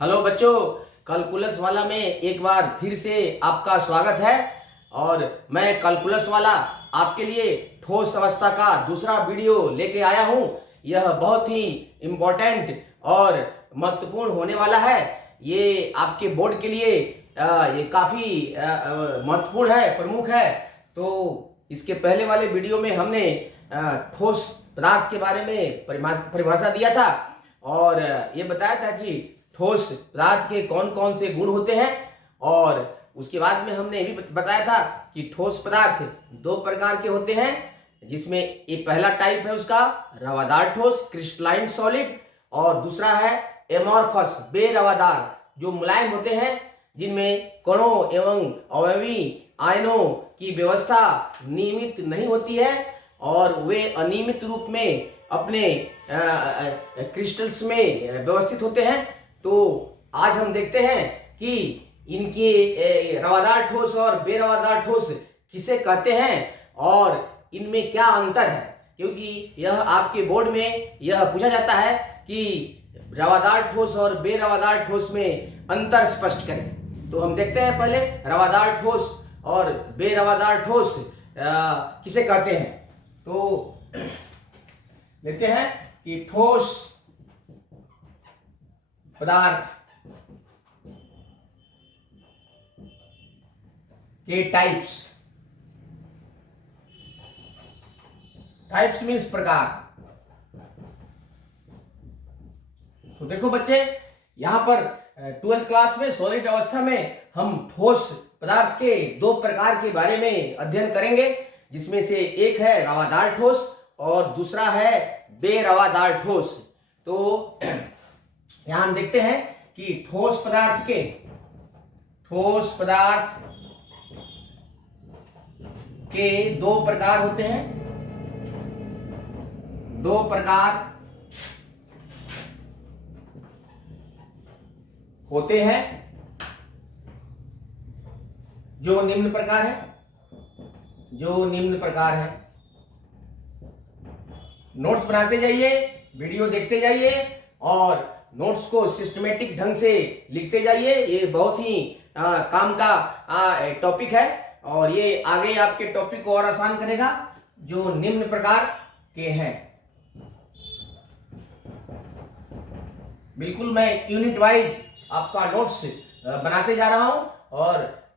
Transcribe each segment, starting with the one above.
Hello बच्चों, calculus वाला में एक बार फिर से आपका स्वागत है। और मैं कैलकुलस वाला आपके लिए ठोस अवस्था का दूसरा वीडियो लेके आया हूँ। यह बहुत ही इम्पोर्टेंट और महत्वपूर्ण होने वाला है। ये आपके बोर्ड के लिए ये काफ़ी महत्वपूर्ण है, प्रमुख है। तो इसके पहले वाले वीडियो में हमने ठोस पदार्थ के बारे में परिभाषा दिया था और ये बताया था कि ठोस पदार्थ के कौन कौन से गुण होते हैं। और उसके बाद में हमने ये भी बताया था कि ठोस पदार्थ दो प्रकार के होते हैं, जिसमें एक पहला टाइप है उसका रवादार ठोस क्रिस्टलाइन सॉलिड, और दूसरा है एमॉर्फस बेरवादार जो मुलायम होते हैं, जिनमें कणों एवं अवयवी आयनों की व्यवस्था नियमित नहीं होती है और वे अनियमित रूप में अपने क्रिस्टल्स में व्यवस्थित होते हैं। तो आज हम देखते हैं कि इनके रवादार ठोस और बेरवादार ठोस किसे कहते हैं और इनमें क्या अंतर है, क्योंकि यह आपके बोर्ड में यह पूछा जाता है कि रवादार ठोस और बेरवादार ठोस में अंतर स्पष्ट करें। तो हम देखते हैं पहले रवादार ठोस और बेरवादार ठोस किसे कहते हैं। तो देखते हैं कि ठोस पदार्थ के टाइप्स मीन्स प्रकार। तो देखो बच्चे, यहां पर 12th क्लास में सॉलिड अवस्था में हम ठोस पदार्थ के दो प्रकार के बारे में अध्ययन करेंगे, जिसमें से एक है रवादार ठोस और दूसरा है बेरवादार ठोस। तो यहां हम देखते हैं कि ठोस पदार्थ के दो प्रकार होते हैं। दो प्रकार होते हैं जो निम्न प्रकार है। नोट्स बनाते जाइए, वीडियो देखते जाइए और नोट्स को सिस्टमेटिक ढंग से लिखते जाइए। ये बहुत ही काम का टॉपिक है और ये आगे आपके टॉपिक को और आसान करेगा, जो निम्न प्रकार के हैं। बिल्कुल मैं यूनिट वाइज आपका नोट्स बनाते जा रहा हूं और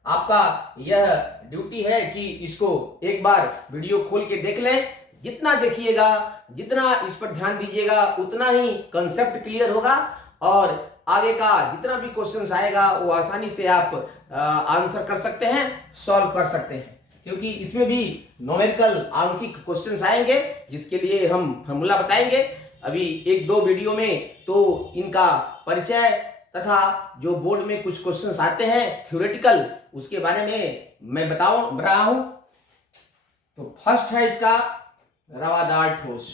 आपका यह ड्यूटी है कि इसको एक बार वीडियो खोल के देख लें। जितना देखिएगा, जितना इस पर ध्यान दीजिएगा, उतना ही कंसेप्ट क्लियर होगा और आगे का जितना भी क्वेश्चंस आएगा वो आसानी से आप आंसर कर सकते हैं, सॉल्व कर सकते हैं, क्योंकि इसमें भी न्यूमेरिकल आंकिक क्वेश्चंस आएंगे, जिसके लिए हम फॉर्मूला बताएंगे अभी एक दो वीडियो में। तो इनका परिचय तथा जो बोर्ड में कुछ क्वेश्चंस आते हैं थ्योरेटिकल, उसके बारे में मैं बता रहा हूं। तो फर्स्ट है इसका रवादार ठोस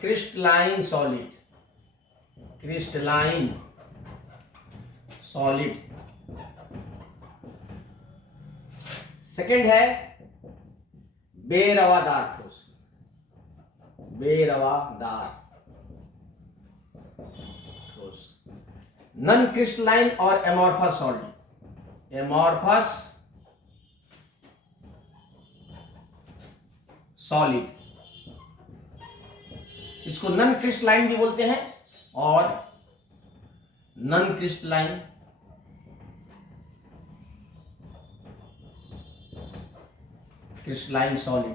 क्रिस्टलाइन सॉलिड। सेकंड है बेरवादार ठोस नॉन क्रिस्टलाइन और एमॉर्फस सॉलिड। इसको नॉन क्रिस्टलाइन भी बोलते हैं और नॉन क्रिस्टलाइन सॉलिड,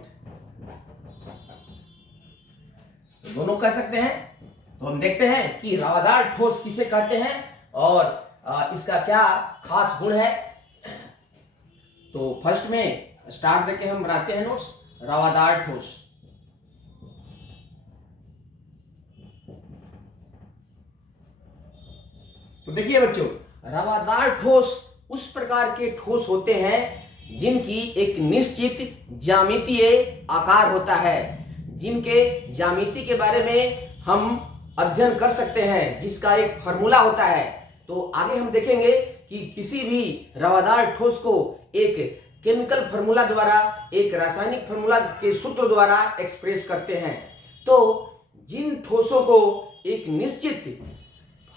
तो दोनों कह सकते हैं। तो हम देखते हैं कि रवादार ठोस किसे कहते हैं और इसका क्या खास गुण है। तो फर्स्ट में स्टार्ट देके हम बनाते हैं नोट्स। रवादार ठोस, तो देखिए बच्चों, रवादार ठोस उस प्रकार के ठोस होते हैं जिनकी एक निश्चित ज्यामितीय आकार होता है, जिनके ज्यामिति के बारे में हम अध्ययन कर सकते हैं, जिसका एक फार्मूला होता है। तो आगे हम देखेंगे कि किसी भी रवादार ठोस को एक केमिकल फॉर्मूला द्वारा, एक रासायनिक फॉर्मूला के सूत्र द्वारा एक्सप्रेस करते हैं। तो जिन ठोसों को एक निश्चित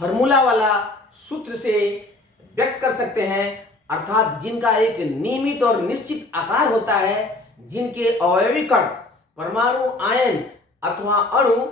फॉर्मूला वाला सूत्र से व्यक्त कर सकते हैं, अर्थात जिनका एक नियमित और निश्चित आकार होता है, जिनके अवयवी कण, परमाणु, आयन अथवा अणु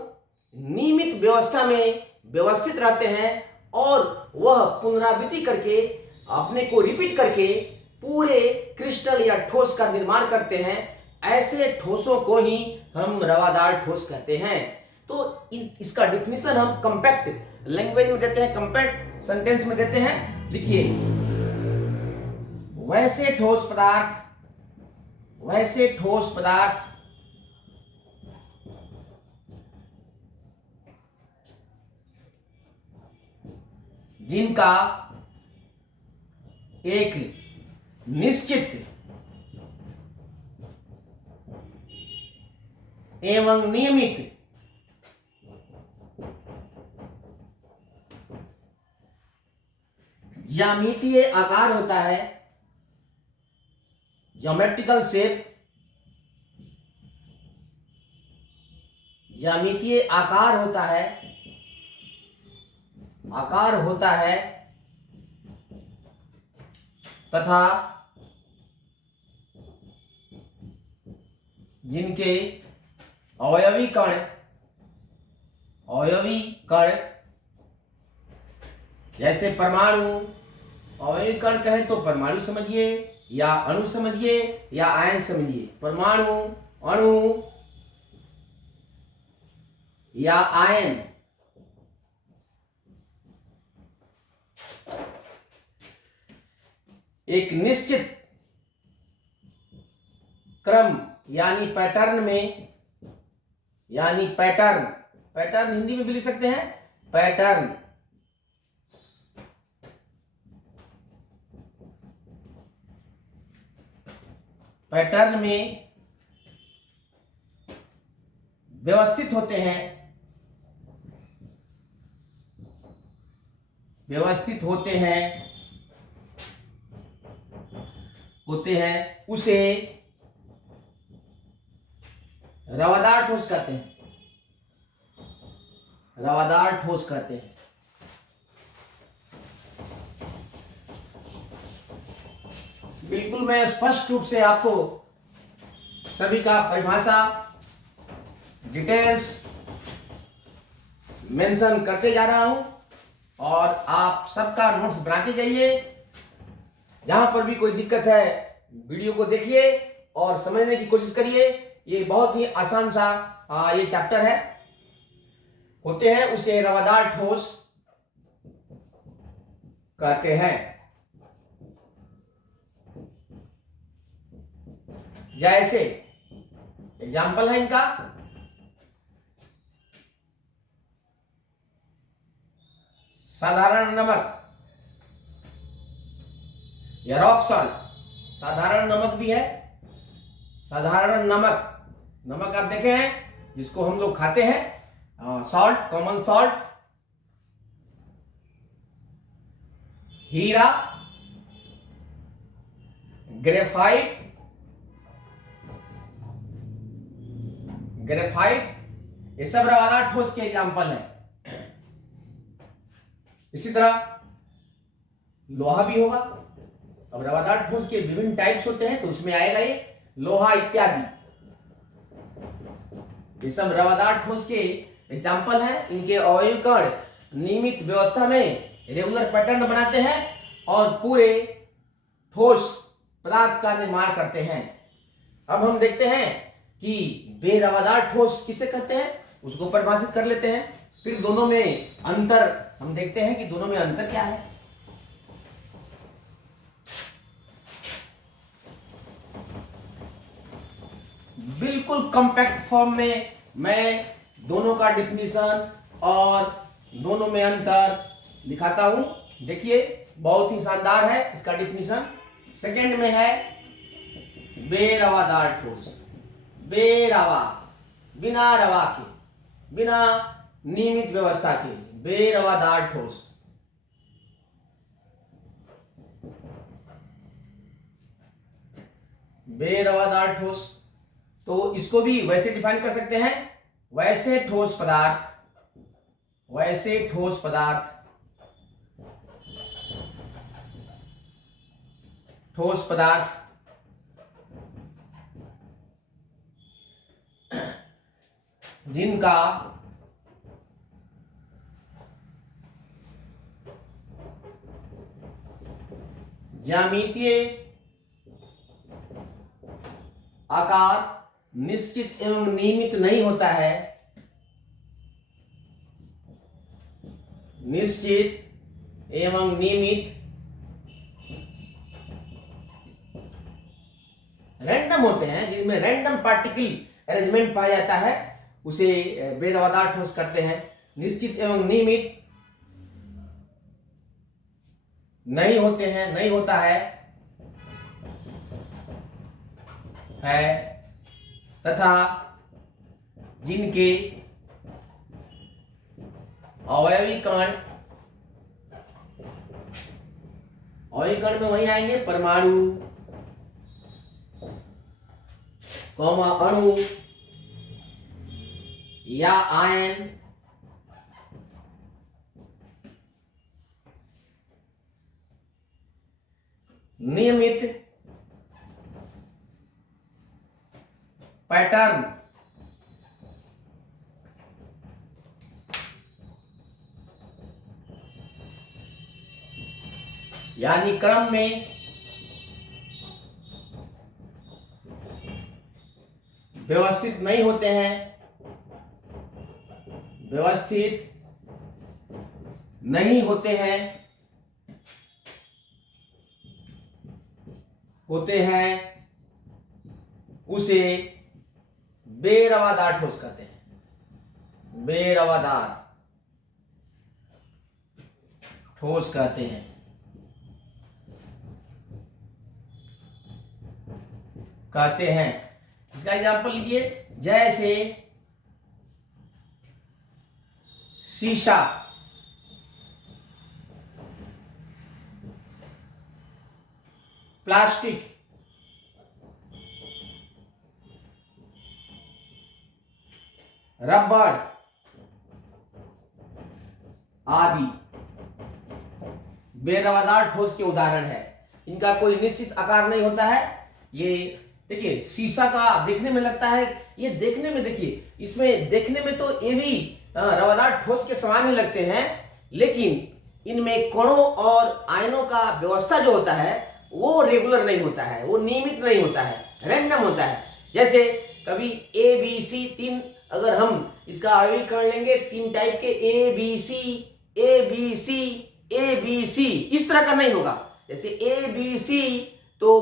नियमित व्यवस्था में व्यवस्थित रहते हैं और वह पुनरावृत्ति करके, अपने को रिपीट करके पूरे क्रिस्टल या ठोस का निर्माण करते हैं, ऐसे ठोसों को ही हम रवादार ठोस कहते हैं। तो इसका डिफिनीशन हम कंपैक्ट लैंग्वेज में देते हैं, कंपैक्ट सेंटेंस में देते हैं। लिखिए, वैसे ठोस पदार्थ जिनका एक निश्चित एवं नियमित ज्यामितीय आकार होता है, ज्योमेट्रिकल शेप, ज्यामितीय आकार होता है तथा जिनके अवयवी कण जैसे परमाणु, अवयवी कण कहे तो परमाणु समझिए या अणु समझिए या आयन समझिए। परमाणु, अणु या आयन एक निश्चित क्रम यानी पैटर्न में, यानी पैटर्न हिंदी में भी लिख सकते हैं, पैटर्न में व्यवस्थित होते हैं, उसे रवादार ठोस कहते हैं। बिल्कुल मैं स्पष्ट रूप से आपको सभी का परिभाषा, डिटेल्स मेंशन करते जा रहा हूं और आप सबका नोट्स बनाते जाइए। जहां पर भी कोई दिक्कत है वीडियो को देखिए और समझने की कोशिश करिए। ये बहुत ही आसान सा ये चैप्टर है, होते हैं, उसे रवादार ठोस कहते हैं। जैसे एग्जाम्पल है इनका, साधारण नमक या रॉक सॉल्ट, साधारण नमक भी है, साधारण नमक आप देखे हैं जिसको हम लोग खाते हैं, सॉल्ट, कॉमन सॉल्ट, हीरा, ग्रेफाइट, ये सब रवादार ठोस के एग्जाम्पल है। इसी तरह लोहा भी होगा। अब रवादार ठोस के विभिन्न टाइप्स होते हैं तो उसमें आएगा ये लोहा इत्यादि, ये सब रवादार ठोस के एग्जाम्पल हैं। इनके अवयवी कण नियमित व्यवस्था में रेगुलर पैटर्न बनाते हैं और पूरे ठोस पदार्थ का निर्माण करते हैं। अब हम देखते हैं कि बेरवादार ठोस किसे कहते हैं, उसको परिभाषित कर लेते हैं। फिर दोनों में अंतर हम देखते हैं कि दोनों में अंतर क्या है। बिल्कुल कॉम्पैक्ट फॉर्म में मैं दोनों का डिफिनीशन और दोनों में अंतर दिखाता हूं। देखिए, बहुत ही शानदार है इसका डिफिनीशन। सेकंड में है बेरवादार ठोस, बेरवा, बिना रवा के, बिना नियमित व्यवस्था के, बेरवादार ठोस। बेरवादार ठोस। तो इसको भी वैसे डिफाइन कर सकते हैं, वैसे ठोस पदार्थ, वैसे ठोस पदार्थ, ठोस पदार्थ जिनका ज्यामितीय आकार निश्चित एवं नियमित नहीं होता है, निश्चित एवं नियमित रैंडम होते हैं, जिनमें रैंडम पार्टिकल अरेंजमेंट पाया जाता है, उसे बेरवादार ठोस कहते हैं। निश्चित एवं नियमित नहीं होते हैं, नहीं होता है तथा जिनके अवयवी कण, अवयवी कण में वही आएंगे परमाणु, अणु या आयन, नियमित पैटर्न, यानी क्रम में व्यवस्थित नहीं होते हैं, व्यवस्थित नहीं होते हैं, उसे बेरवादार ठोस कहते हैं, बेरवादार ठोस कहते हैं। इसका एग्जांपल लीजिए, जैसे शीशा, प्लास्टिक, रबर आदि बेरवादार ठोस के उदाहरण है। इनका कोई निश्चित आकार नहीं होता है। ये देखिए, शीशा का देखने में लगता है, ये देखने में देखिए, इसमें देखने में तो ये भी रवादार ठोस के समान ही लगते हैं, लेकिन इनमें कणों और आयनों का व्यवस्था जो होता है वो रेगुलर नहीं होता है, वो नियमित नहीं होता है, रैंडम होता है। जैसे कभी ए बी सी, तीन अगर हम इसका अवयवीकरण लेंगे, तीन टाइप के A B C, A B C, A B C, इस तरह का नहीं होगा। जैसे ए बी सी तो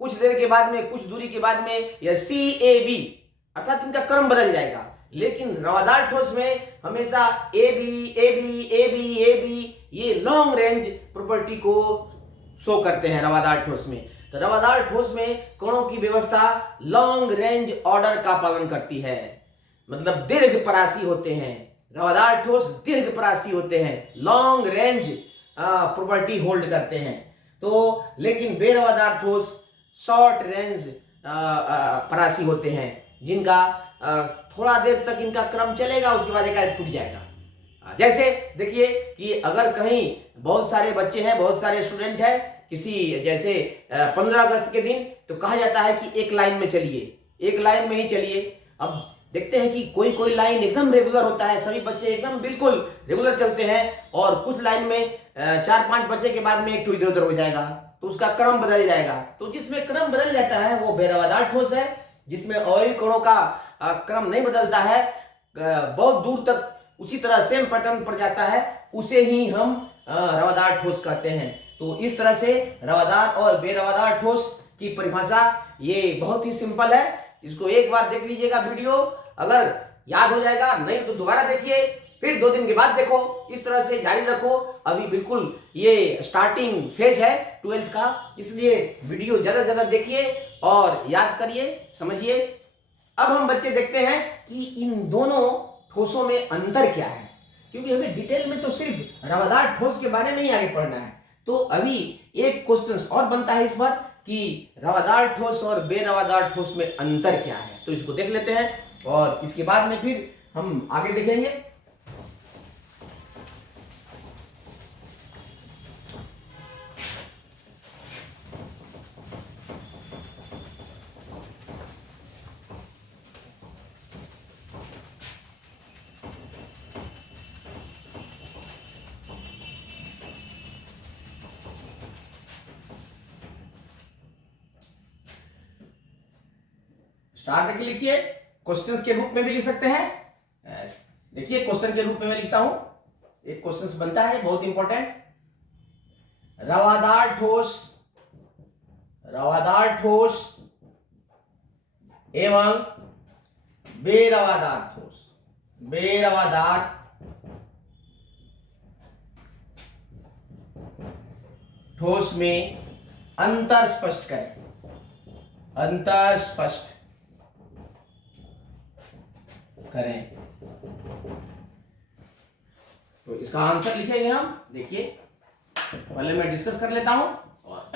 कुछ देर के बाद में, कुछ दूरी के बाद में या सी ए बी, अर्थात इनका क्रम बदल जाएगा। लेकिन रवादार ठोस में हमेशा A B A B A B A B, ये लॉन्ग रेंज प्रॉपर्टी को शो करते हैं रवादार ठोस में। तो रवादार ठोस में कणों की व्यवस्था लॉन्ग रेंज ऑर्डर का पालन करती है, मतलब दीर्घ परासी होते हैं। रवादार ठोस दीर्घ परासी होते हैं, लॉन्ग रेंज प्रॉपर्टी होल्ड करते हैं। तो लेकिन बेरवादार ठोस शॉर्ट रेंज परासी होते हैं, जिनका थोड़ा देर तक इनका क्रम चलेगा, उसके बाद एकाएक टूट जाएगा। जैसे देखिए कि अगर कहीं बहुत सारे बच्चे हैं, बहुत सारे स्टूडेंट हैं, किसी जैसे 15 अगस्त के दिन, तो कहा जाता है कि एक लाइन में चलिए, एक लाइन में ही चलिए। अब देखते हैं कि कोई कोई लाइन एकदम रेगुलर होता है, सभी बच्चे एकदम बिल्कुल रेगुलर चलते हैं, और कुछ लाइन में 4-5 बच्चे के बाद में एक तो इधर उधर हो जाएगा, तो उसका क्रम बदल जाएगा। तो जिसमें क्रम बदल जाता है वो बेरवादार ठोस है। जिसमें अवयवी कणों का क्रम नहीं बदलता है, बहुत दूर तक उसी तरह सेम पैटर्न पर जाता है, उसे ही हम रवादार ठोस कहते हैं। तो इस तरह से रवादार और बेरवादार ठोस की परिभाषा ये बहुत ही सिंपल है। इसको एक बार देख लीजिएगा वीडियो, अगर याद हो जाएगा, नहीं तो दोबारा देखिए, फिर 2 दिन के बाद देखो, इस तरह से जारी रखो। अभी बिल्कुल ये स्टार्टिंग फेज है 12th का, इसलिए वीडियो ज्यादा से ज्यादा देखिए और याद करिए, समझिए। अब हम बच्चे देखते हैं कि इन दोनों ठोसों में अंतर क्या है, क्योंकि हमें डिटेल में तो सिर्फ रवादार ठोस के बारे में ही आगे पढ़ना है। तो अभी एक क्वेश्चन और बनता है इस पर कि रवादार ठोस और बेरवादार ठोस में अंतर क्या है। तो इसको देख लेते हैं और इसके बाद में फिर हम आगे देखेंगे। स्टार्ट करके लिखिए, क्वेश्चन के रूप में भी लिख सकते हैं। देखिए क्वेश्चन के रूप में मैं लिखता हूं, एक क्वेश्चन बनता है बहुत इंपॉर्टेंट। रवादार ठोस एवं बेरवादार ठोस में अंतर स्पष्ट करें। तो इसका आंसर लिखेंगे हम। देखिए पहले मैं डिस्कस कर लेता हूं। और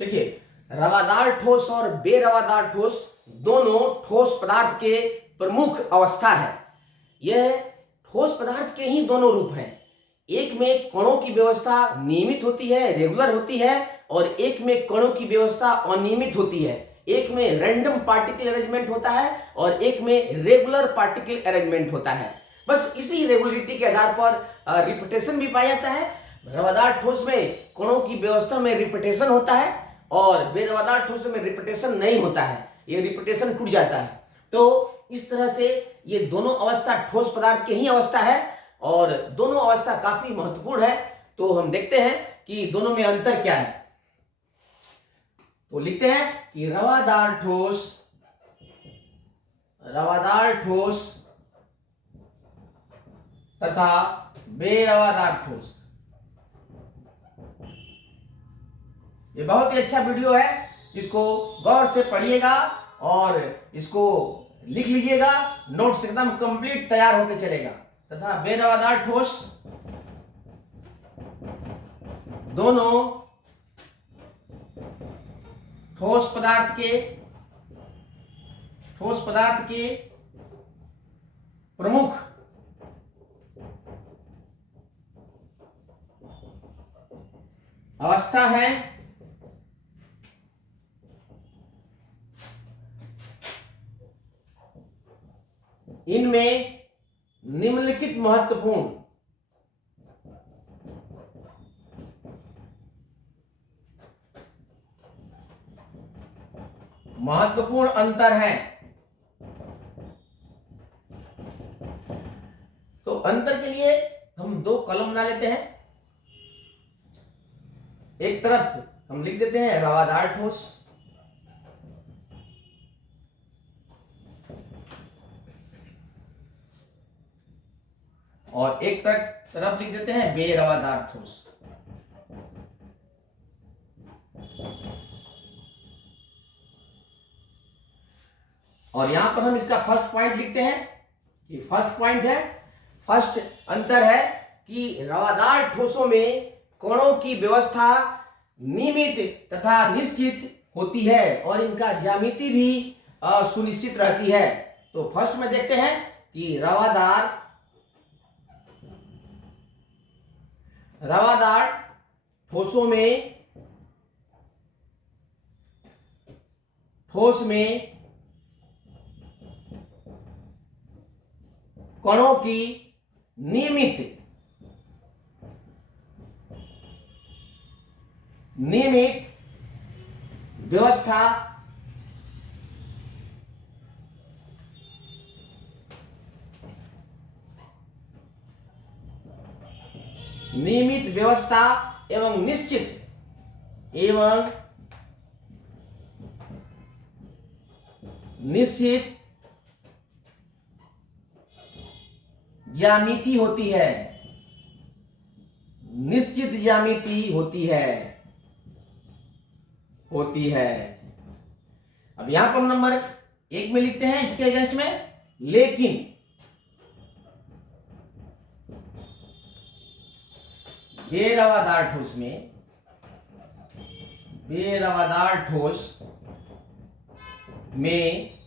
देखिए रवादार ठोस और बेरवादार ठोस दोनों ठोस पदार्थ के प्रमुख अवस्था है। यह ठोस पदार्थ के ही दोनों रूप हैं। एक में कणों की व्यवस्था नियमित होती है, रेगुलर होती है, और एक में कणों की व्यवस्था अनियमित होती है। एक में रैंडम पार्टिकल अरेंजमेंट होता है और एक में रेगुलर पार्टिकल अरेंजमेंट होता है। बस इसी रेगुलरिटी के आधार पर रिपीटेशन भी पाया जाता है। रवादार ठोस में कणों की व्यवस्था में रिपीटेशन होता है और बेरवादार ठोस में रिपीटेशन नहीं होता है, ये रिपीटेशन टूट जाता है। तो इस तरह से ये दोनों अवस्था ठोस पदार्थ की ही अवस्था है और दोनों अवस्था काफी महत्वपूर्ण है। तो हम देखते हैं कि दोनों में अंतर क्या है। तो लिखते हैं कि रवादार ठोस तथा बेरवादार ठोस। ये बहुत ही अच्छा वीडियो है, इसको गौर से पढ़िएगा और इसको लिख लीजिएगा, नोट्स एकदम कंप्लीट तैयार होकर चलेगा। तथा बेरवादार ठोस दोनों ठोस पदार्थ के प्रमुख अवस्था है। इनमें निम्नलिखित महत्वपूर्ण अंतर है। तो अंतर के लिए हम दो कॉलम बना लेते हैं। एक तरफ हम लिख देते हैं रवादार ठोस और एक तरफ लिख देते हैं बेरवादार ठोस। और यहां पर हम इसका फर्स्ट पॉइंट लिखते हैं कि फर्स्ट अंतर है कि रवादार ठोसों में कणों की व्यवस्था नियमित तथा निश्चित होती है और इनका ज्यामिति भी सुनिश्चित रहती है। तो फर्स्ट में देखते हैं कि रवादार ठोस में कणों की नियमित व्यवस्था एवं निश्चित ज्यामिति होती है। निश्चित ज्यामिति होती है। अब यहां पर नंबर 1 में लिखते हैं इसके अगेंस्ट में, लेकिन बेरवादार बेरवादार ठोस में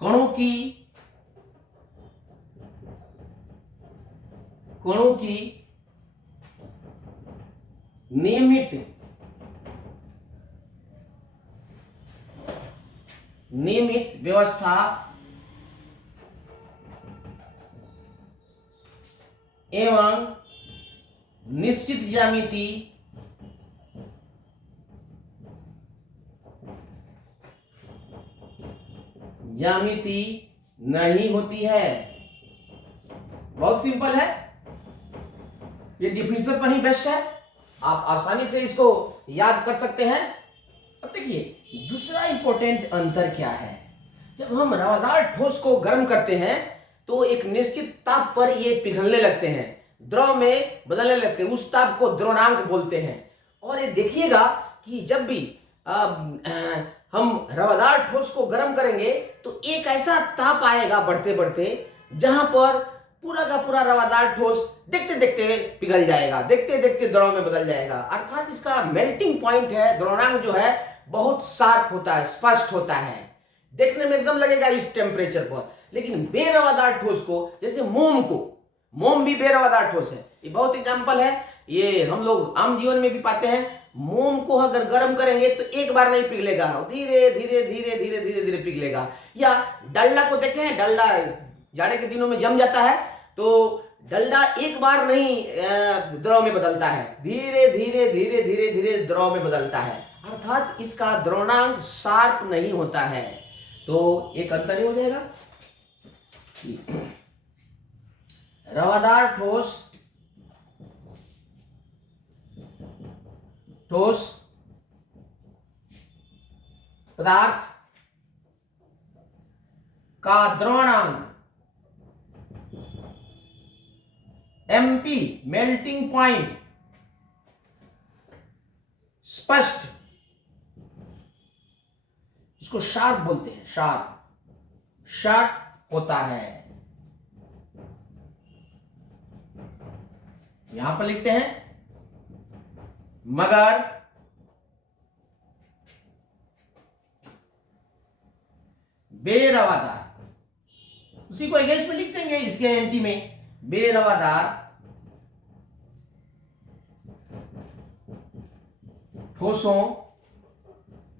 कणों की नियमित व्यवस्था एवं निश्चित ज्यामिति नहीं होती है। बहुत सिंपल है, ये डिफिनेशन पर ही बेस्ट है, आप आसानी से इसको याद कर सकते हैं। अब देखिए दूसरा इंपॉर्टेंट अंतर क्या है। जब हम रवादार ठोस को गर्म करते हैं तो एक निश्चित ताप पर ये पिघलने लगते हैं, द्रव में बदलने लगते हैं, उस ताप को द्रवणांक बोलते हैं। और ये देखिएगा कि जब भी हम रवादार ठोस को गर्म करेंगे तो एक ऐसा ताप आएगा बढ़ते बढ़ते, जहां पर पूरा का पूरा रवादार ठोस देखते देखते पिघल जाएगा, देखते देखते द्रव में बदल जाएगा। अर्थात इसका मेल्टिंग पॉइंट है, द्रवणांक जो है बहुत शार्प होता है, स्पष्ट होता है, देखने में एकदम लगेगा इस टेम्परेचर पर। लेकिन बेरवादार ठोस को, जैसे मोम भी बेरवादार ठोस है, ये बहुत एग्जाम्पल है, ये हम लोग आम जीवन में भी पाते हैं। मोम को अगर गर्म करेंगे तो एक बार नहीं पिघलेगा, धीरे धीरे धीरे धीरे धीरे धीरे पिघलेगा। या डल्डा को देखें, डल्डा जाड़े के दिनों में जम जाता है तो डल्डा एक बार नहीं द्रव में बदलता है, धीरे धीरे धीरे धीरे धीरे द्रव में बदलता है। अर्थात इसका द्रवणांक शार्प नहीं होता है। तो एक अंतर ही हो जाएगा, रवादार ठोस पदार्थ का द्रवणांक MP मेल्टिंग पॉइंट स्पष्ट, इसको शार्प बोलते हैं, शार्प होता है। यहां पर लिखते हैं मगर बेरवादार, उसी को अगेंस्ट में लिख देंगे, इसके एंटी में बेरवादार ठोसों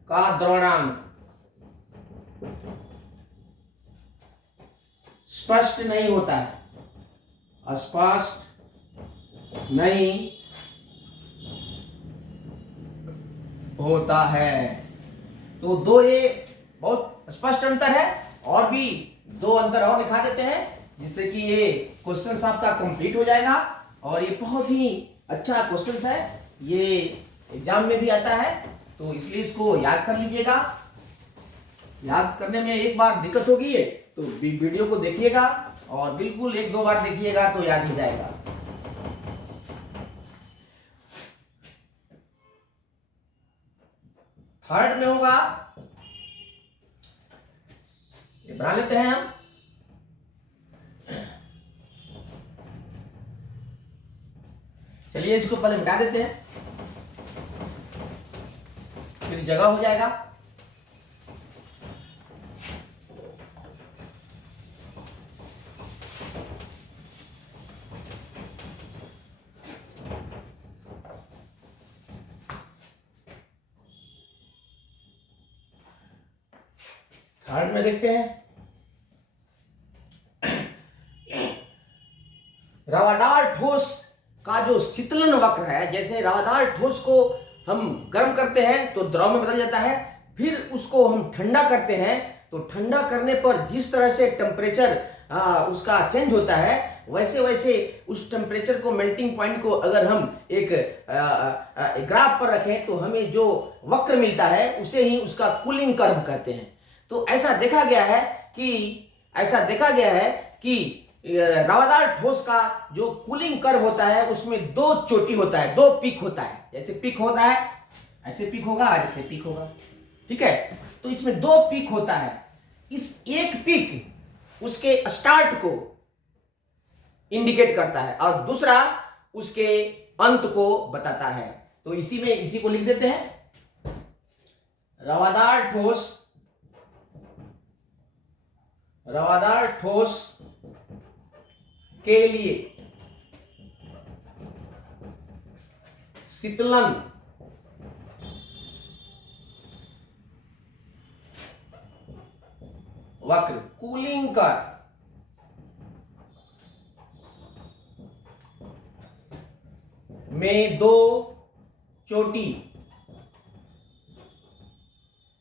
का द्रवणांक स्पष्ट नहीं होता है, अस्पष्ट नहीं होता है। तो दो ये बहुत स्पष्ट अंतर है, और भी दो अंतर और दिखा देते हैं जिससे कि ये क्वेश्चन आपका कंप्लीट हो जाएगा। और ये बहुत ही अच्छा क्वेश्चन है, ये एग्जाम में भी आता है, तो इसलिए इसको याद कर लीजिएगा। याद करने में एक बार दिक्कत होगी है तो वीडियो को देखिएगा, और बिल्कुल एक दो बार देखिएगा तो याद हो जाएगा। थर्ड में होगा, ये बना लेते हैं हम, चलिए इसको पहले मिटा देते हैं, फिर जगह हो जाएगा। थर्ड में देखते हैं, रवादार ठोस का जो शीतलन वक्र है, जैसे रवादार ठोस को हम गर्म करते हैं तो द्रव में बदल जाता है, फिर उसको हम ठंडा करते हैं तो ठंडा करने पर जिस तरह से टेम्परेचर उसका चेंज होता है, वैसे वैसे उस टेम्परेचर को, मेल्टिंग पॉइंट को अगर हम एक ग्राफ पर रखें तो हमें जो वक्र मिलता है उसे ही उसका कूलिंग कर्व कहते हैं। तो ऐसा देखा गया है कि रवादार ठोस का जो कूलिंग कर्व होता है उसमें दो चोटी होता है, दो पीक होता है। जैसे पीक होता है, ऐसे पीक होगा, ऐसे पीक होगा, ठीक है। तो इसमें दो पीक होता है। इस एक पीक उसके स्टार्ट को इंडिकेट करता है और दूसरा उसके अंत को बताता है। तो इसी को लिख देते हैं। रवादार ठोस के लिए शीतलन वक्र कूलिंग कर में दो चोटी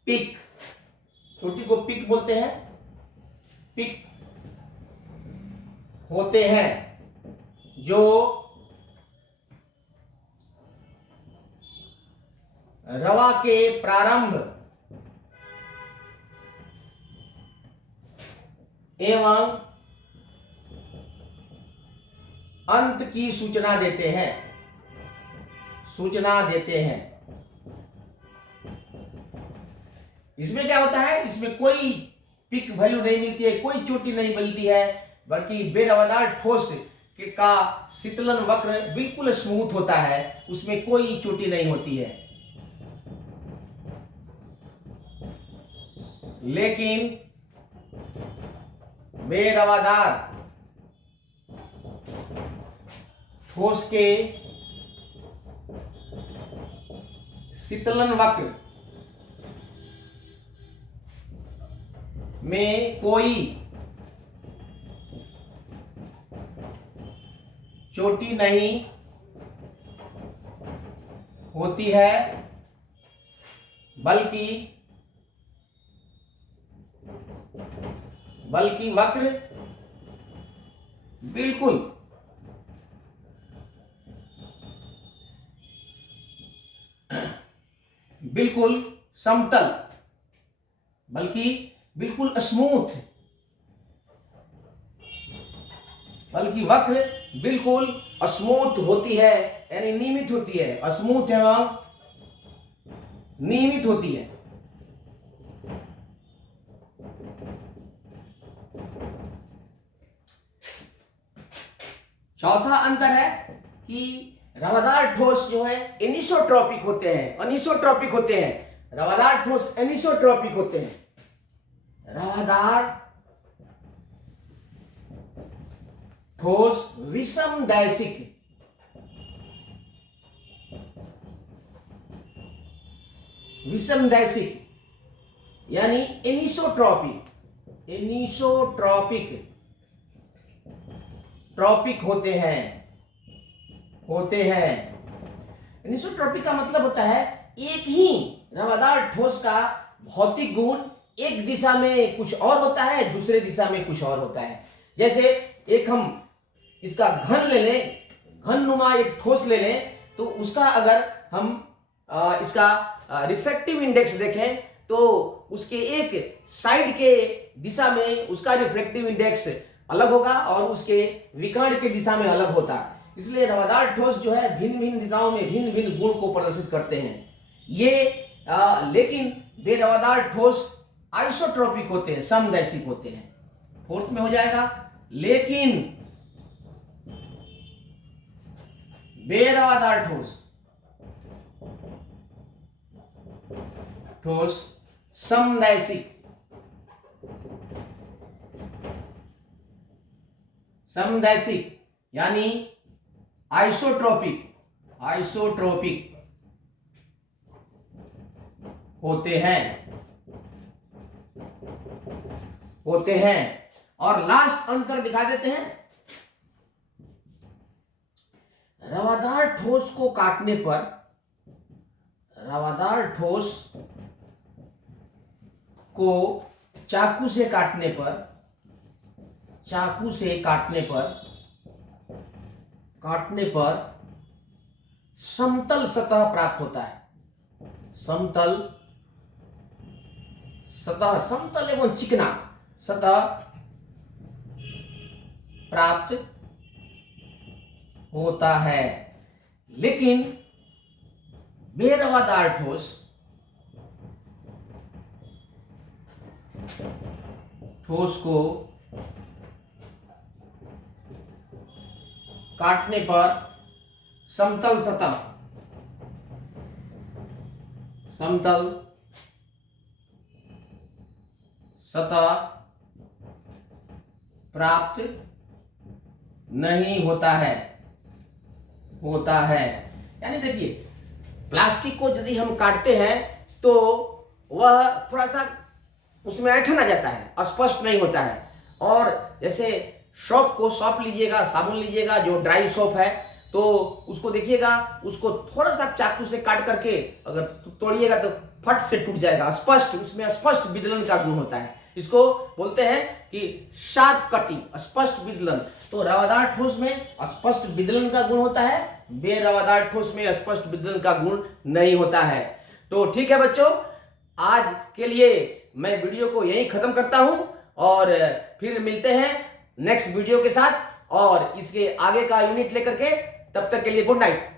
पिक, चोटी को पिक बोलते हैं, पिक होते हैं जो रवा के प्रारंभ एवं अंत की सूचना देते हैं। इसमें क्या होता है, इसमें कोई पिक वैल्यू नहीं मिलती है, कोई चोटी नहीं मिलती है, बल्कि बेरवादार ठोस का शीतलन वक्र बिल्कुल स्मूथ होता है, उसमें कोई चोटी नहीं होती है। लेकिन बेरवादार ठोस के शीतलन वक्र में कोई चोटी नहीं होती है, बल्कि वक्र बिल्कुल समतल, बल्कि बिल्कुल स्मूथ, बल्कि वक्र बिल्कुल स्मूथ होती है, यानी नियमित होती है, स्मूथ एवं नियमित होती है। चौथा अंतर है कि रवादार ठोस जो है एनिसोट्रॉपिक होते हैं, रवादार ठोस एनिसोट्रॉपिक होते हैं। रवादार ठोस विषमदैशिक यानी एनिसोट्रॉपिक होते हैं। एनिसोट्रॉपिक का मतलब होता है एक ही रवादार ठोस का भौतिक गुण एक दिशा में कुछ और होता है, दूसरे दिशा में कुछ और होता है। जैसे एक हम इसका घन ले लें, घन नुमा एक ठोस ले लें, तो उसका अगर हम इसका रिफ्रैक्टिव इंडेक्स देखें तो उसके एक साइड के दिशा में उसका रिफ्रैक्टिव इंडेक्स अलग होगा और उसके विकर्ण के दिशा में अलग होता है। इसलिए रवादार ठोस जो है भिन्न भिन्न दिशाओं में भिन्न भिन्न गुण को प्रदर्शित करते हैं। ये लेकिन बेरवादार ठोस आइसोट्रोपिक होते हैं, समदैशिक होते हैं। फोर्थ में हो जाएगा, लेकिन बेरवादार ठोस समदैशिक यानी आइसोट्रोपिक होते हैं। और लास्ट अंतर दिखा देते हैं। रवादार ठोस को काटने पर, रवादार ठोस को चाकू से काटने पर समतल सतह प्राप्त होता है। समतल एवं चिकना सतह प्राप्त होता है। लेकिन बेरवादार ठोस को काटने पर समतल सतह समतल सतह प्राप्त नहीं होता है। यानी देखिए, प्लास्टिक को यदि हम काटते हैं तो वह थोड़ा सा उसमें ऐंठन आ जाता है, स्पष्ट नहीं होता है। और जैसे सॉप लीजिएगा, साबुन लीजिएगा जो ड्राई सॉप है, तो उसको देखिएगा, उसको थोड़ा सा चाकू से काट करके अगर तोड़िएगा तो फट से टूट जाएगा, स्पष्ट, उसमें स्पष्ट विदलन का गुण होता है। इसको बोलते हैं कि शार्प कटिंग, स्पष्ट विदलन। तो रवादार ठोस में स्पष्ट विदलन का गुण होता है, बेरवादार ठोस में स्पष्ट विदलन का गुण नहीं होता है। तो ठीक है बच्चों, आज के लिए मैं वीडियो को यहीं खत्म करता हूं और फिर मिलते हैं नेक्स्ट वीडियो के साथ और इसके आगे का यूनिट लेकर के। तब तक के लिए गुड नाइट।